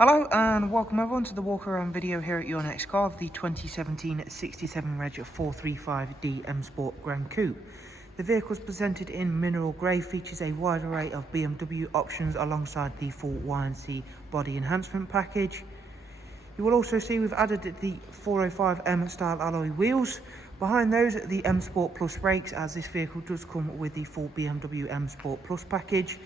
Hello and welcome everyone to the walk around video here at your next car of the 2017 67 Reg 435D M Sport Gran Coupe. The vehicle is presented in mineral grey, features a wide array of BMW options alongside the full YNC body enhancement package. You will also see we've added the 405M style alloy wheels. Behind those, the M Sport Plus brakes, as this vehicle does come with the full BMW M Sport Plus package.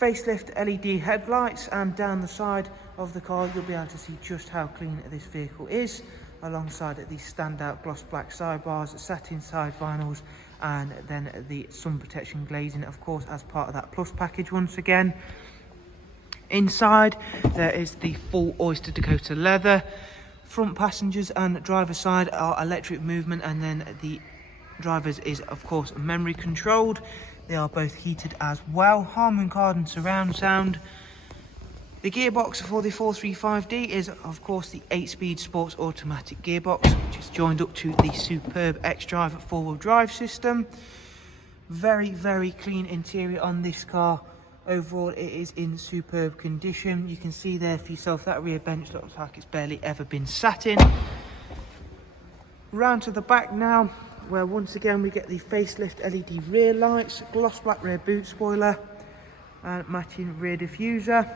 Facelift LED headlights, and down the side of the car you'll be able to see just how clean this vehicle is, alongside the standout gloss black sidebars, satin side vinyls, and then the sun protection glazing, of course, as part of that Plus package once again. Inside there is the full Oyster Dakota leather. Front passengers and driver side are electric movement, and then the driver's is of course memory controlled. They are both heated as well. Harman Kardon surround sound. The gearbox for the 435D is of course the 8-speed sports automatic gearbox, which is joined up to the superb xDrive 4-wheel drive system. Very clean interior on this car. Overall it is in superb condition. You can see there for yourself that rear bench looks like it's barely ever been sat in. Round to the back now, where once again we get the facelift LED rear lights, gloss black rear boot spoiler, and matching rear diffuser.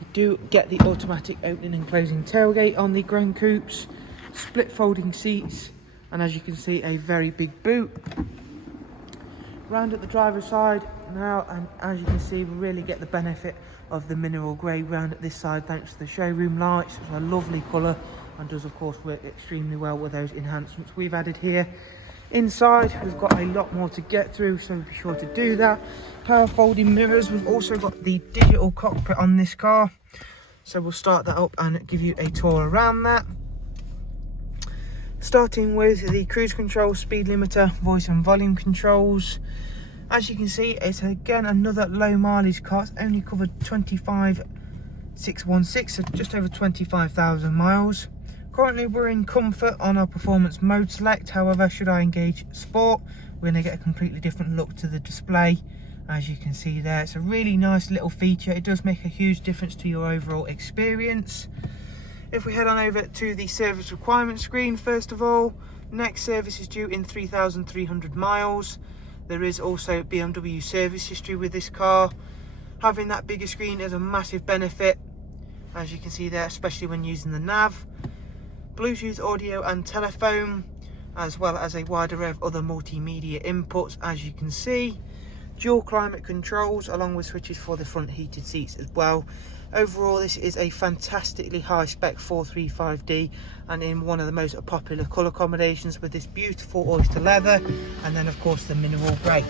You do get the automatic opening and closing tailgate on the Gran Coupes, split folding seats, and as you can see, a very big boot. Round at the driver's side now, and as you can see, we really get the benefit of the mineral grey round at this side thanks to the showroom lights. It's a lovely colour and does of course work extremely well with those enhancements we've added here. Inside we've got a lot more to get through, so be sure to do that. Power folding mirrors. We've also got the digital cockpit on this car, so we'll start that up and give you a tour around that. Starting with the cruise control, speed limiter, voice and volume controls. As you can see, it's again another low mileage car. It's only covered 25,616, so just over 25,000 miles. Currently we're in comfort on our performance mode select. However, should I engage sport, we're going to get a completely different look to the display. As you can see there, it's a really nice little feature. It does make a huge difference to your overall experience. If we head on over to the service requirement screen, first of all, next service is due in 3,300 miles. There is also BMW service history with this car. Having that bigger screen is a massive benefit, as you can see there, especially when using the nav. Bluetooth audio and telephone, as well as a wide array of other multimedia inputs, as you can see. Dual climate controls along with switches for the front heated seats as well. Overall, this is a fantastically high spec 435D, and in one of the most popular colour combinations with this beautiful oyster leather and then of course the mineral grey.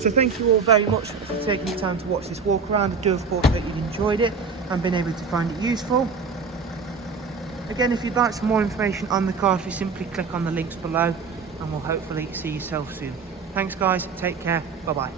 So thank you all very much for taking the time to watch this walk around. I do of course hope you've enjoyed it and been able to find it useful. Again, if you'd like some more information on the car, you simply click on the links below and we'll hopefully see yourself soon. Thanks guys, take care, bye bye.